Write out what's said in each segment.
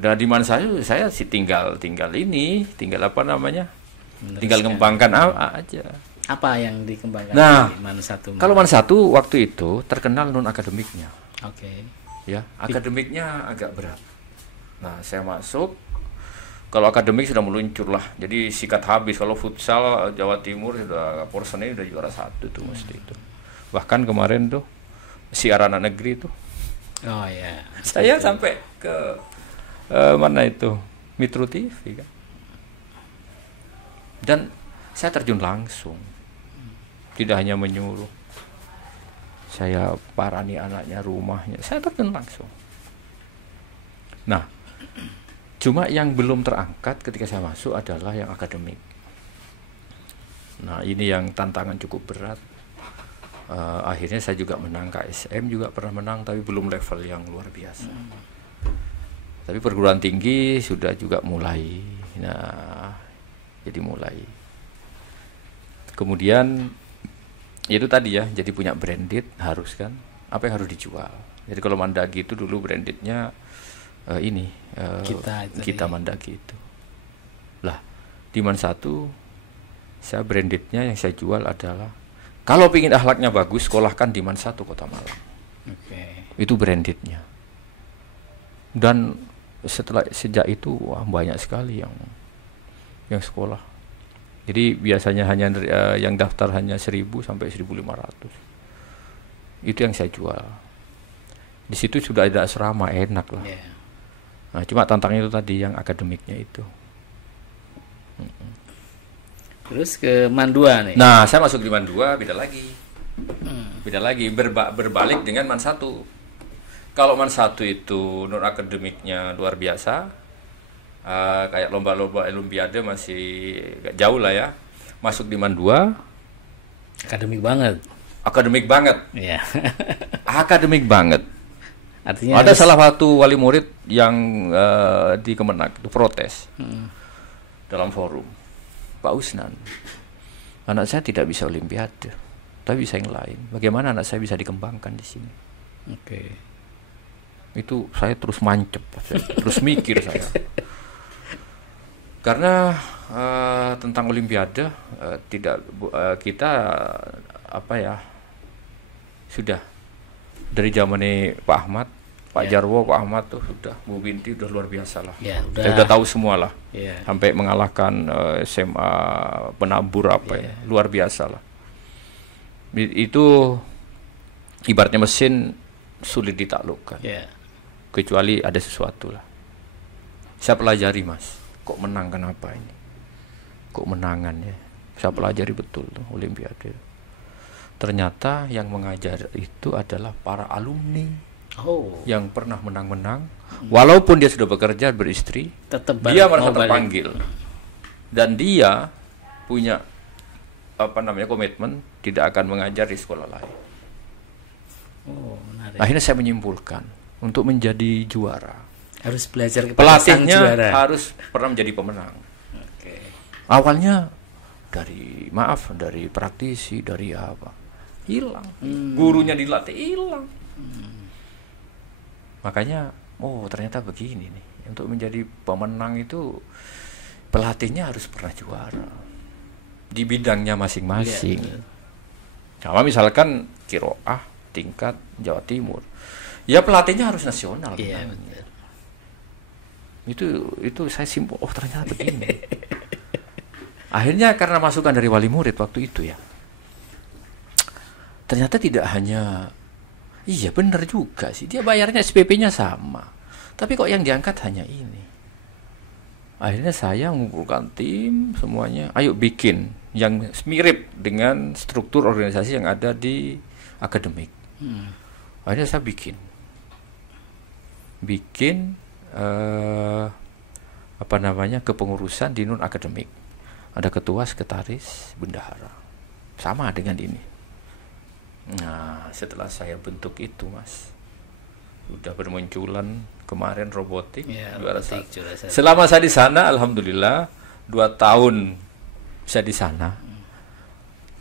Dan di mana saya sih tinggal apa namanya? Tinggal kembangkan aja. Apa yang dikembangkan Nah, di Man 1? kalau Man 1 waktu itu terkenal non akademiknya. Oke. Ya, akademiknya agak berat. Nah, saya masuk, kalau akademik sudah meluncur lah. Jadi sikat habis. Kalau futsal Jawa Timur sudah Porsennya udah juara 1 tuh mesti itu. Bahkan kemarin tuh siaran anak negeri tuh. Oh ya. Saya sampai ke mana itu? Metro TV kan. Dan saya terjun langsung. Tidak hanya menyuruh. Saya parani anaknya, rumahnya. Saya terjun langsung. Nah, cuma yang belum terangkat ketika saya masuk adalah yang akademik. Nah, ini yang tantangan cukup berat. Akhirnya saya juga menang KSM, juga pernah menang, tapi belum level yang luar biasa. Tapi perguruan tinggi sudah juga mulai. Nah, jadi mulai. Kemudian itu tadi ya, jadi punya branded harus kan. Apa yang harus dijual? Jadi kalau Mandagi itu dulu brandednya kita Mandagi itu. Lah, di Man 1 saya brandednya yang saya jual adalah kalau pingin akhlaknya bagus, sekolahkan di Man 1 Kota Malang. Itu brandednya. Dan sejak itu banyak sekali yang sekolah. Jadi biasanya hanya yang daftar hanya 1.000 sampai 1.500. Itu yang saya jual. Di situ sudah ada asrama, enak lah. Nah, cuma tantangannya itu tadi yang akademiknya itu. Terus ke Man 2 nih. Nah, saya masuk di Man 2 beda lagi. Beda lagi berbalik dengan Man 1. Kalau Man 1 itu non akademiknya luar biasa. Kayak lomba-lomba olimpiade masih gak jauh lah ya. Masuk di Man 2 akademik banget. Akademik banget. Iya. Akademik banget. Artinya ada salah satu wali murid yang di Kemenak itu protes dalam forum. Pak Usnan, anak saya tidak bisa olimpiade, tapi bisa yang lain. Bagaimana anak saya bisa dikembangkan di sini? Itu saya terus mancep, terus mikir saya. Karena tentang olimpiade kita sudah dari zamannya Pak Ahmad, Pak Jarwo, Pak Ahmad tuh sudah, Bu Binti udah luar biasa lah. Saya udah tahu semua lah. Sampai mengalahkan SMA Penabur luar biasa lah. Itu ibaratnya mesin sulit ditaklukkan. Kecuali ada sesuatu lah. Saya pelajari, Mas. Kok menang kenapa ini? Kok menangan ya? Saya pelajari betul tuh olimpiade. Ternyata yang mengajar itu adalah para alumni yang pernah menang-menang, walaupun dia sudah bekerja beristri, dia merasa terpanggil dan dia punya komitmen tidak akan mengajar di sekolah lain. Akhirnya saya menyimpulkan untuk menjadi juara harus belajar kepada pelatihnya sang juara. Harus pernah menjadi pemenang. Awalnya dari praktisi, dari apa hilang, gurunya dilatih hilang. Makanya ternyata begini nih, untuk menjadi pemenang itu pelatihnya harus pernah juara di bidangnya masing-masing. Sama misalkan Kiroah tingkat Jawa Timur, ya pelatihnya harus nasional. Itu saya simpul, ternyata begini. Akhirnya karena masukan dari wali murid waktu itu ya, ternyata tidak hanya iya benar juga sih, dia bayarnya SPP-nya sama, tapi kok yang diangkat hanya ini. Akhirnya saya mengumpulkan tim semuanya, ayo bikin yang mirip dengan struktur organisasi yang ada di akademik. Akhirnya saya bikin kepengurusan di non akademik. Ada ketua, sekretaris, bendahara, sama dengan ini. Nah, setelah saya bentuk itu, Mas, sudah bermunculan kemarin robotik, juara 1. Selama saya di sana, alhamdulillah 2 tahun saya di sana,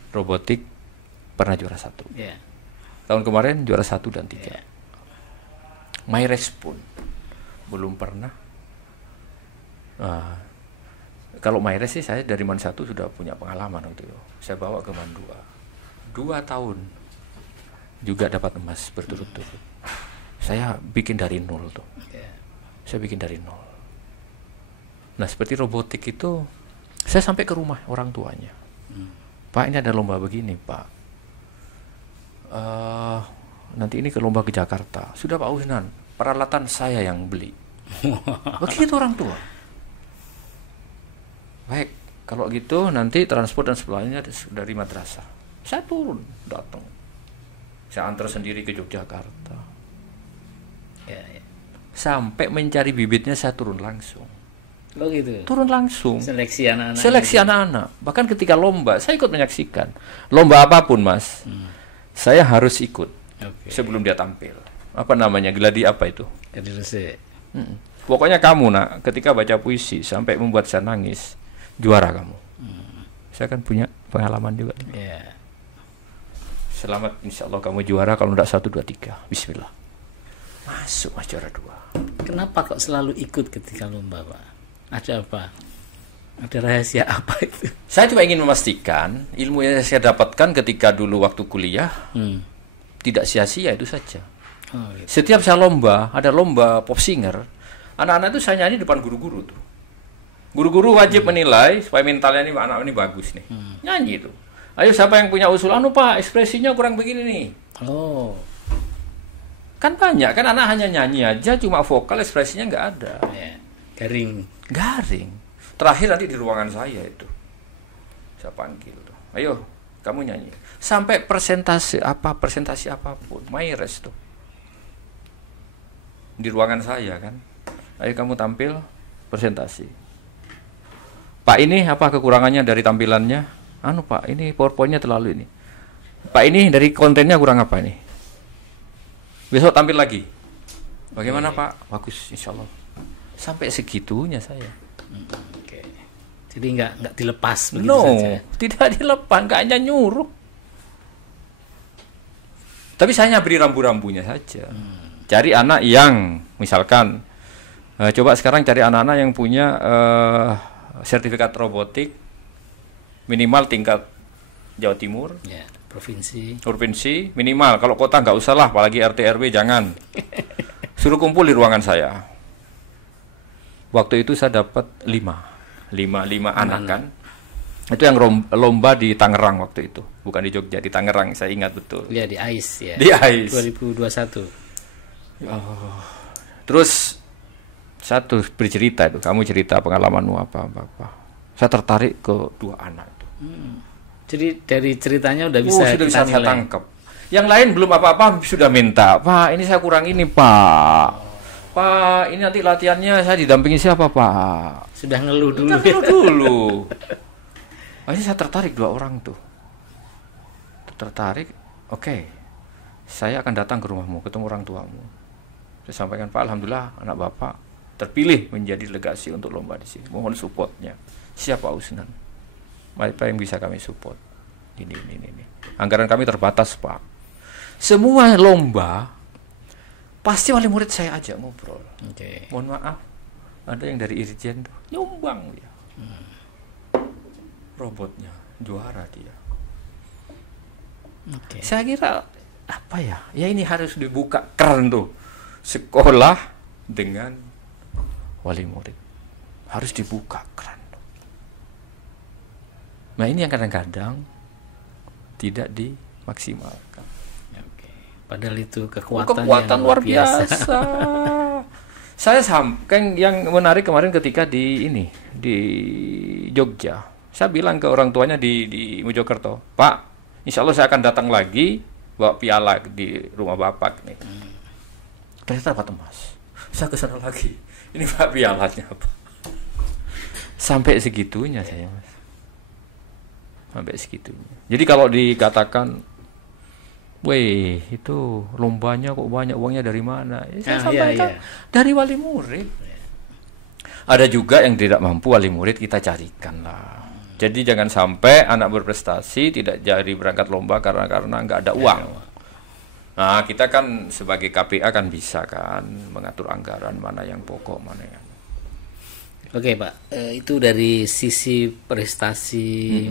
robotik pernah juara 1. Tahun kemarin juara 1 dan 3. My Respon belum pernah Ah, kalau Maires sih saya dari Man 1 sudah punya pengalaman waktu itu. Saya bawa ke Man 2 tahun juga dapat emas berturut-turut. Saya bikin dari nol tuh. Saya bikin dari nol. Nah seperti robotik itu, saya sampai ke rumah orang tuanya. Pak, ini ada lomba begini Pak. Nanti ini ke lomba ke Jakarta. Sudah Pak Usnan, peralatan saya yang beli. Begitu orang tua. Baik, kalau gitu nanti transport dan sebagainya dari madrasah. Saya turun, datang. Saya antar sendiri ke Yogyakarta. Ya. Sampai mencari bibitnya saya turun langsung. Oh gitu. Turun langsung. Seleksi anak-anak. Seleksi anak-anak. Bahkan ketika lomba, saya ikut menyaksikan. Lomba apapun, Mas. Saya harus ikut. Sebelum dia tampil. Apa namanya? Gladi apa itu? Gladi resik. Pokoknya kamu nak, ketika baca puisi sampai membuat saya nangis, juara kamu. Saya kan punya pengalaman juga. Yeah. Selamat, insya Allah kamu juara. Kalau enggak 1, 2, 3. Bismillah. Masuk Mas juara 2. Kenapa kok selalu ikut ketika lomba Pak? Ada apa? Ada rahasia apa itu? Saya cuma ingin memastikan ilmu yang saya dapatkan ketika dulu waktu kuliah tidak sia-sia itu saja. Oh, gitu. Setiap saya lomba, ada lomba pop singer, anak-anak itu saya nyanyi depan guru-guru tuh. Guru-guru wajib menilai supaya mentalnya ini anak ini bagus nih. Nyanyi itu. Ayo siapa yang punya usulan, Pak, ekspresinya kurang begini nih. Oh. Kan banyak kan anak hanya nyanyi aja, cuma vokal ekspresinya nggak ada. Yeah. Garing. Terakhir nanti di ruangan saya itu. Saya panggil tuh. Ayo, kamu nyanyi. Sampai presentasi apapun, Maires tuh. Di ruangan saya kan. Ayo kamu tampil presentasi. Pak, ini apa kekurangannya dari tampilannya? Pak, ini PowerPoint-nya terlalu ini. Pak, ini dari kontennya kurang apa ini? Besok tampil lagi. Bagaimana Pak? Bagus, insya Allah. Sampai segitunya saya. Okay. Jadi nggak dilepas begitu saja. No, tidak dilepas, nggak hanya nyuruh. Tapi saya beri rambu-rambunya saja. Cari anak yang, misalkan, coba sekarang cari anak-anak yang punya sertifikat robotik minimal tingkat Jawa Timur. Ya, provinsi minimal. Kalau kota nggak usah lah, apalagi RT RW jangan. Suruh kumpul di ruangan saya. Waktu itu saya dapat 5 anak kan. Itu yang lomba di Tangerang waktu itu, bukan di Jogja, di Tangerang, saya ingat betul. Ya, di AIS ya. Di AIS 2021. Terus satu bercerita itu, kamu cerita pengalamanmu apa. Saya tertarik ke 2 anak itu. Jadi dari ceritanya udah bisa sudah bisa saya tangkap. Yang lain belum apa-apa sudah minta, Pak, ini saya kurang ini, Pak. Pak, ini nanti latihannya saya didampingi siapa, Pak? Sudah ngeluh dulu. Ini saya tertarik 2 orang tuh. Tertarik, oke. Saya akan datang ke rumahmu, ketemu orang tuamu. Saya sampaikan, Pak, alhamdulillah anak Bapak terpilih menjadi delegasi untuk lomba di sini. Mohon supportnya. Siapa Usnan? Apa yang bisa kami support? Ini. Anggaran kami terbatas, Pak. Semua lomba pasti wali murid saya ajak ngobrol. Okay. Mohon maaf, ada yang dari Irjen tuh nyumbang dia. Robotnya juara dia. Okay. Saya kira apa ya? Ya ini harus dibuka keren tuh. Sekolah dengan wali murid harus dibuka keren. Nah ini yang kadang-kadang tidak dimaksimalkan. Okay. Padahal itu kekuatan yang luar biasa. Saya sampai yang menarik kemarin ketika di Jogja. Saya bilang ke orang tuanya di Mojokerto, Pak, insya Allah saya akan datang lagi bawa piala di rumah Bapak nih. Ternyata dapat emas. Saya ke sana lagi. Ini Pak pialanya apa? Sampai segitunya saya, Mas. Sampai segitunya. Jadi kalau dikatakan, weh itu lombanya kok banyak, uangnya dari mana? Saya sampaikan dari wali murid. Ada juga yang tidak mampu, wali murid kita carikan lah. Jadi jangan sampai anak berprestasi tidak jadi berangkat lomba karena nggak ada uang. Nah kita kan sebagai KPA kan bisa kan mengatur anggaran mana yang pokok mana yang. Oke Pak, itu dari sisi prestasi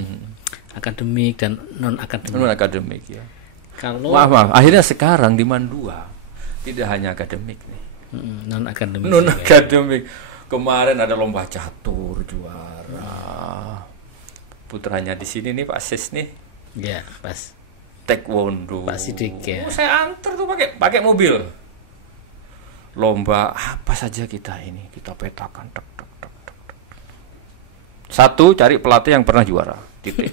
akademik dan non akademik. Non akademik ya. Kalau Maaf, akhirnya sekarang di Mandua tidak hanya akademik nih. non akademik. Non akademik. Kemarin ada lomba catur juara. Putranya di sini nih Pak Sis nih. Ya, pas. Taekwondo. Pak Sidik ya. Saya antar tuh pakai mobil. Lomba apa saja kita ini, kita petakan. Tek, tek, tek, tek, tek. Satu, cari pelatih yang pernah juara. Titik.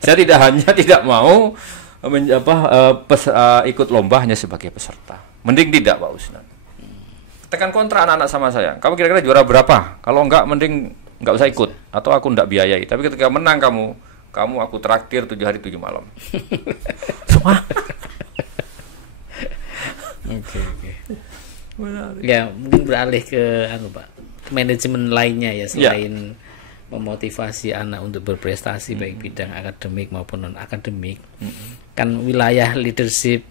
Saya tidak mau ikut lomba hanya sebagai peserta. Mending tidak Pak Usnan. Tekan kontra anak-anak sama saya. Kamu kira-kira juara berapa? Kalau enggak, mending enggak usah ikut. Atau aku enggak biayai. Tapi ketika menang kamu aku traktir 7 hari 7 malam. Semua. Oke. Ya, mungkin beralih ke Pak, manajemen lainnya ya selain memotivasi anak untuk berprestasi baik bidang akademik maupun non akademik. Kan wilayah leadership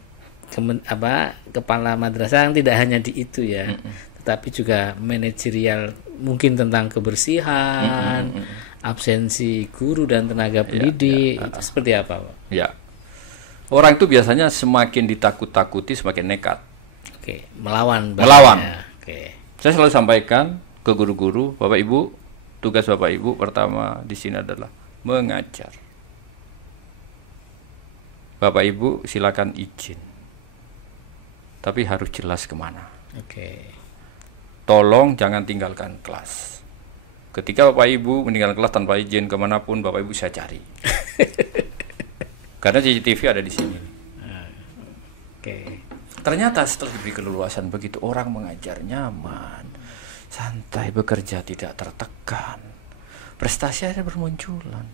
kepala madrasah yang tidak hanya di itu ya, tetapi juga manajerial mungkin tentang kebersihan, absensi guru dan tenaga pendidik. Itu seperti apa Pak? Ya. Orang itu biasanya semakin ditakut-takuti semakin nekat. Oke, melawan. Oke. Saya selalu sampaikan ke guru-guru, Bapak Ibu, tugas Bapak Ibu pertama di sini adalah mengajar. Bapak Ibu silakan izin. Tapi harus jelas kemana. Oke. Tolong jangan tinggalkan kelas. Ketika Bapak Ibu meninggalkan kelas tanpa izin kemanapun, Bapak Ibu saya cari. Karena CCTV ada di sini. Oke. Ternyata setelah diberi keleluasan begitu, orang mengajar nyaman, santai, bekerja tidak tertekan, prestasi ada bermunculan.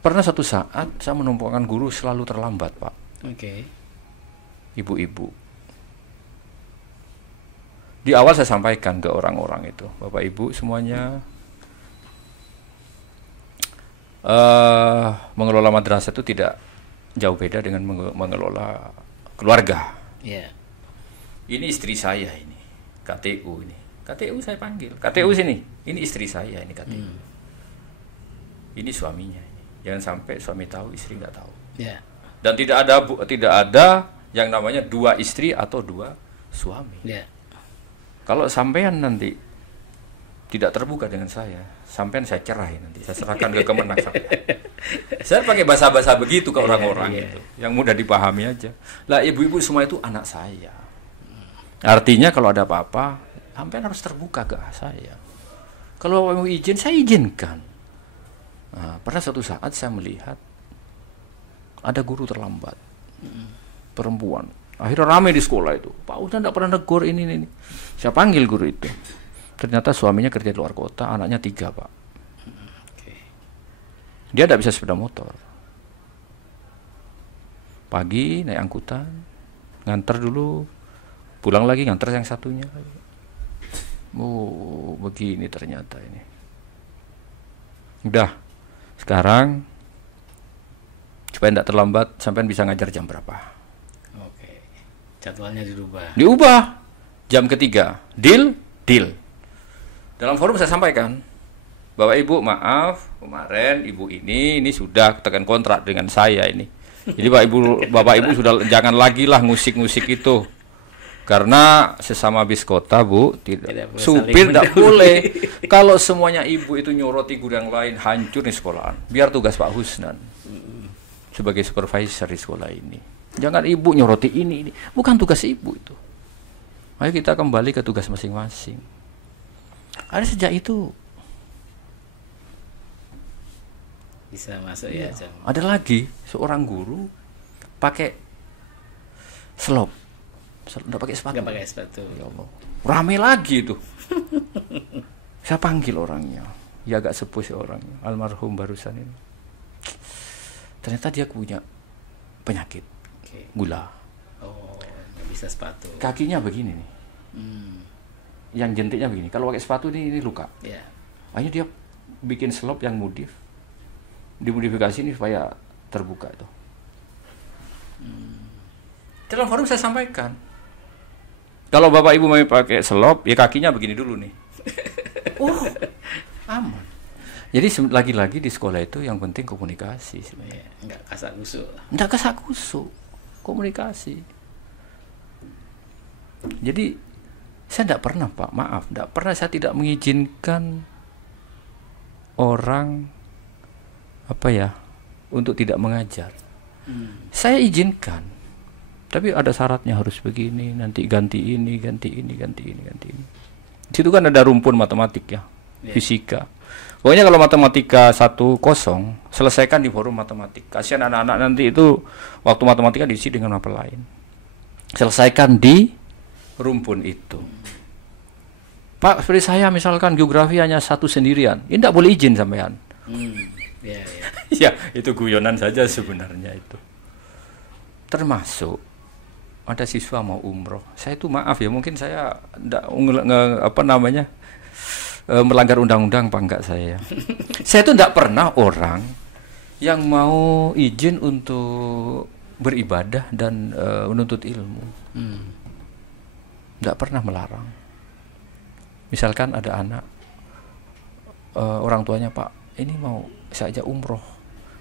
Pernah satu saat saya menumpangkan guru selalu terlambat Pak. Oke. Ibu-ibu. Di awal saya sampaikan ke orang-orang itu, Bapak Ibu semuanya, mengelola madrasah itu tidak jauh beda dengan mengelola keluarga. Yeah. Ini istri saya ini, KTU ini. KTU saya panggil. KTU sini. Ini istri saya ini KTU. Ini suaminya ini. Jangan sampai suami tahu, istri nggak tahu. Yeah. Dan tidak ada yang namanya 2 istri atau 2 suami. Yeah. Kalau sampean nanti tidak terbuka dengan saya, sampean saya cerai nanti, saya serahkan ke Kemenak sampean. Saya pakai bahasa-bahasa begitu ke orang-orang itu, yang mudah dipahami aja. Lah ibu-ibu semua itu anak saya. Artinya kalau ada apa-apa, sampean harus terbuka ke saya. Kalau mau izin, saya izinkan. Nah, pernah suatu saat saya melihat ada guru terlambat, perempuan. Akhirnya ramai di sekolah itu. Pak Ustaz tidak pernah negur ini. Saya panggil guru itu. Ternyata suaminya kerja di luar kota, anaknya 3 Pak. Dia tidak bisa sepeda motor. Pagi naik angkutan, nganter dulu, pulang lagi nganter yang satunya. Oh, begini ternyata ini. Udah, sekarang supaya tidak terlambat, sampai bisa ngajar jam berapa? Oke, jadwalnya dirubah. Diubah. Jam ketiga, deal. Dalam forum saya sampaikan, Bapak Ibu maaf, kemarin Ibu ini sudah tekan kontrak dengan saya ini. Jadi Bapak Ibu sudah jangan lagi lah musik-musik itu. Karena sesama bis kota Bu, supir tidak boleh. Kalau semuanya Ibu itu nyoroti guru yang lain, hancur nih sekolahan. Biar tugas Pak Husnan sebagai supervisor di sekolah ini. Jangan Ibu nyoroti ini. Bukan tugas Ibu itu. Ayo kita kembali ke tugas masing-masing. Ada sejak itu bisa masuk ya. Ada lagi seorang guru pakai selop, nggak pakai sepatu. Nggak pakai sepatu. Ya Allah, rame lagi itu. Saya panggil orangnya, ya agak sepuh sih orangnya, almarhum barusan ini. Ternyata dia punya penyakit gula. Oh, nggak bisa sepatu. Kakinya begini nih. Yang jentiknya begini. Kalau pakai sepatu ini luka. Yeah. Akhirnya dia bikin selop yang dimodifikasi ini supaya terbuka itu. Dalam forum saya sampaikan, Kalau bapak ibu mau pakai selop, ya kakinya begini dulu nih. Aman. Jadi lagi-lagi di sekolah itu yang penting komunikasi sebenarnya. Enggak kasak-kusuk. Enggak kasak-kusuk, komunikasi. Jadi saya tidak pernah, Pak, maaf, tidak pernah saya tidak mengizinkan orang untuk tidak mengajar. Saya izinkan, tapi ada syaratnya, harus begini, nanti ganti ini. Di situ kan ada rumpun matematik ya, fisika. Pokoknya kalau matematika 1-0, selesaikan di forum matematik. Kasihan anak-anak nanti itu waktu matematika diisi dengan apa lain. Selesaikan di rumpun itu. Pak, seperti saya misalkan geografi hanya 1 sendirian, ini tidak boleh izin sampean. Ya, itu guyonan saja sebenarnya itu. Termasuk ada siswa mau umroh. Saya itu maaf ya, mungkin saya tidak melanggar undang-undang apa enggak saya. Saya itu tidak pernah orang yang mau izin untuk beribadah dan menuntut ilmu. Tidak pernah melarang. Misalkan ada anak, orang tuanya, Pak, ini mau saya ajak umroh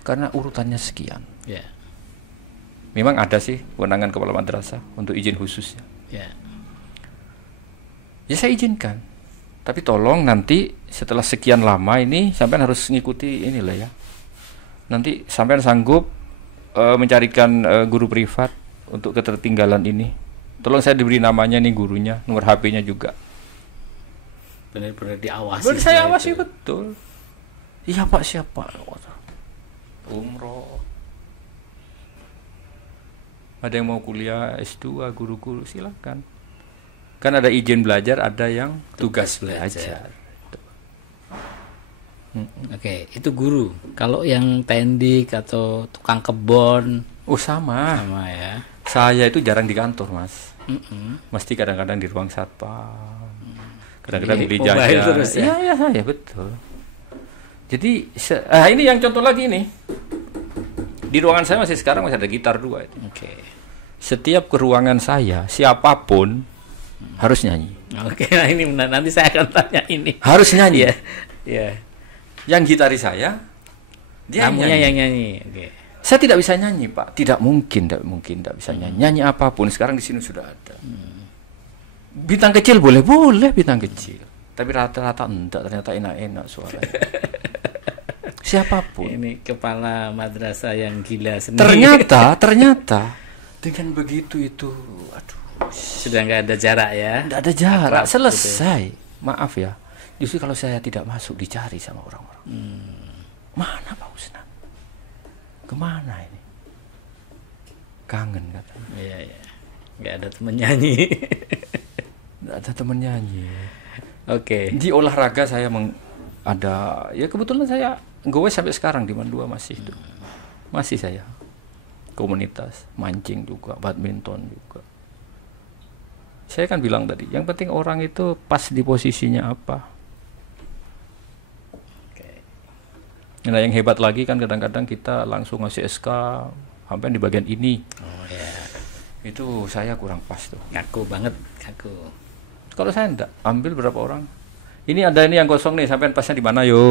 karena urutannya sekian. Memang ada sih kewenangan kepala madrasah untuk izin khususnya. Ya saya izinkan. Tapi tolong nanti setelah sekian lama ini sampean harus ngikuti inilah ya. Nanti sampean sanggup mencarikan guru privat untuk ketertinggalan ini. Tolong saya diberi namanya nih gurunya, nomor HP-nya juga. Benar-benar diawasi. Benar saya awasi betul. Iya Pak, siapa? Umroh. Ada yang mau kuliah S2, guru-guru silakan. Kan ada izin belajar, ada yang tugas belajar. Oke, itu guru. Kalau yang tendik atau tukang kebon, sama ya. Saya itu jarang di kantor, Mas. Mesti kadang-kadang di ruang satpam. Kadang-kadang beli jajan. Terus ya? Iya, saya betul. Jadi ini yang contoh lagi nih. Di ruangan saya sekarang masih ada gitar 2 itu. Setiap ke ruangan saya, siapapun harus nyanyi. Nah ini nanti saya akan tanya ini. Harus nyanyi. Ya. Yang gitaris saya, dia tamunya yang nyanyi. Saya tidak bisa nyanyi, Pak. Tidak mungkin tidak bisa nyanyi. Nyanyi apapun sekarang di sini sudah ada. Bintang kecil boleh bintang kecil. Tapi rata-rata enggak, ternyata enak-enak suaranya. Siapapun. Ini kepala madrasah yang gila sendiri. Ternyata dengan begitu itu, sudah nggak ada jarak ya. Nggak ada jarak, selesai. Gitu. Maaf ya. Justru kalau saya tidak masuk dicari sama orang-orang. Mana Pak Usnan? Kemana ini? Kangen katanya. Iya. Nggak ada teman nyanyi. Nggak ada teman nyanyi. Di olahraga saya ada, ya kebetulan saya gue sampai sekarang di Mandua masih itu. Masih saya. Komunitas, mancing juga, badminton juga. Saya kan bilang tadi, yang penting orang itu pas di posisinya apa. Nah yang hebat lagi kan kadang-kadang kita langsung ngasih SK sampai di bagian ini. Itu saya kurang pas tuh. Kaku banget. Kalau saya enggak, ambil berapa orang. Ini ada ini yang kosong nih, sampai pasnya di mana yo.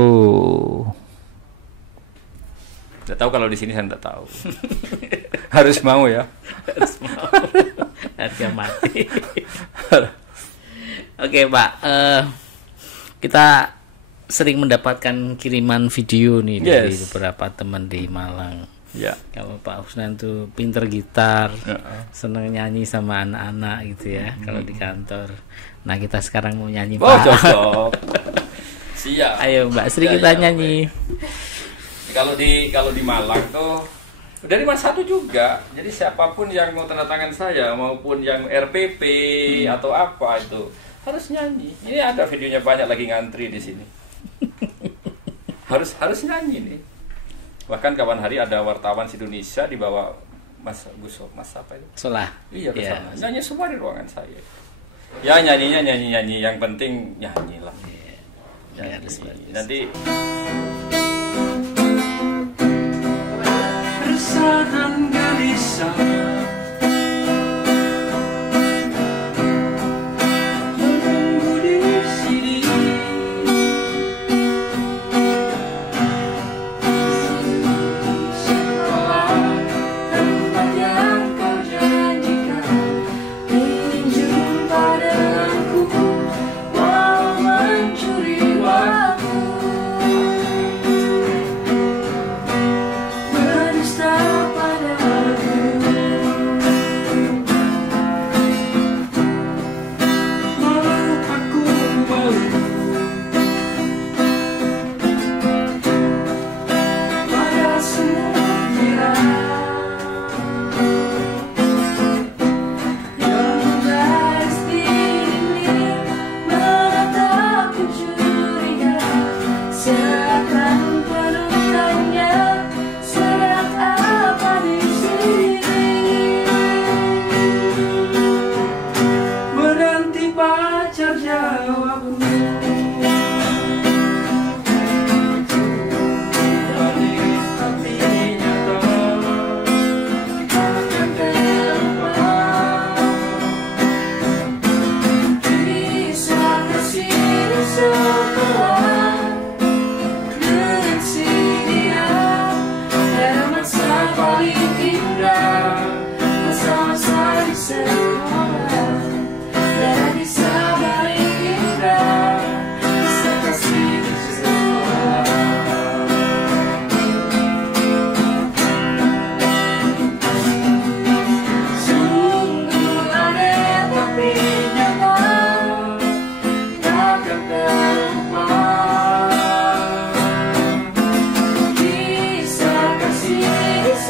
Tidak tahu kalau di sini saya tidak tahu. Harus mau ya. Harus mau. Harga mati. Oke Pak, kita sering mendapatkan kiriman video nih dari beberapa teman di Malang. Kalau Pak Usnan tuh pinter gitar, seneng nyanyi sama anak-anak gitu ya. Kalau di kantor. Nah kita sekarang mau nyanyi Pak. Cocok. Siap. Ayo Mbak Sri kita nyanyi. Kalau di Malang tuh dari Mas Satu juga. Jadi siapapun yang mau tanda tangan saya maupun yang RPP atau apa itu harus nyanyi. Ini ada videonya banyak lagi ngantri di sini. harus nyanyi nih. Bahkan kapan hari ada wartawan Indonesia dibawa Mas Guso, Mas apa itu? Solah. Iya ke sana. Nyanyi semua di ruangan saya. Ya nyanyi. Yang penting nyanyilah. Nanti dan gelisah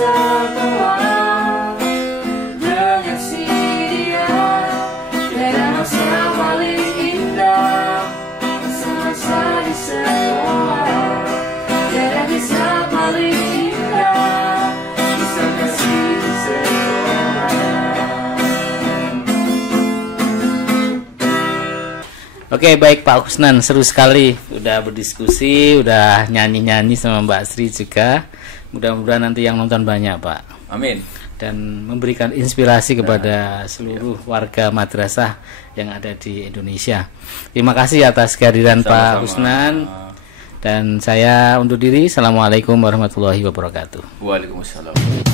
sekolah dengan si dia, tiada masa paling indah, masa-masa di sekolah, tiada bisa paling indah, bisa kasih di sekolah. Oke, baik Pak Kusnan, seru sekali udah berdiskusi, udah nyanyi-nyanyi sama Mbak Sri juga. Mudah-mudahan nanti yang nonton banyak, Pak. Amin. Dan memberikan inspirasi kepada seluruh warga madrasah yang ada di Indonesia. Terima kasih atas kehadiran Pak Kusnan. Dan saya undur diri. Assalamualaikum warahmatullahi wabarakatuh. Waalaikumsalam.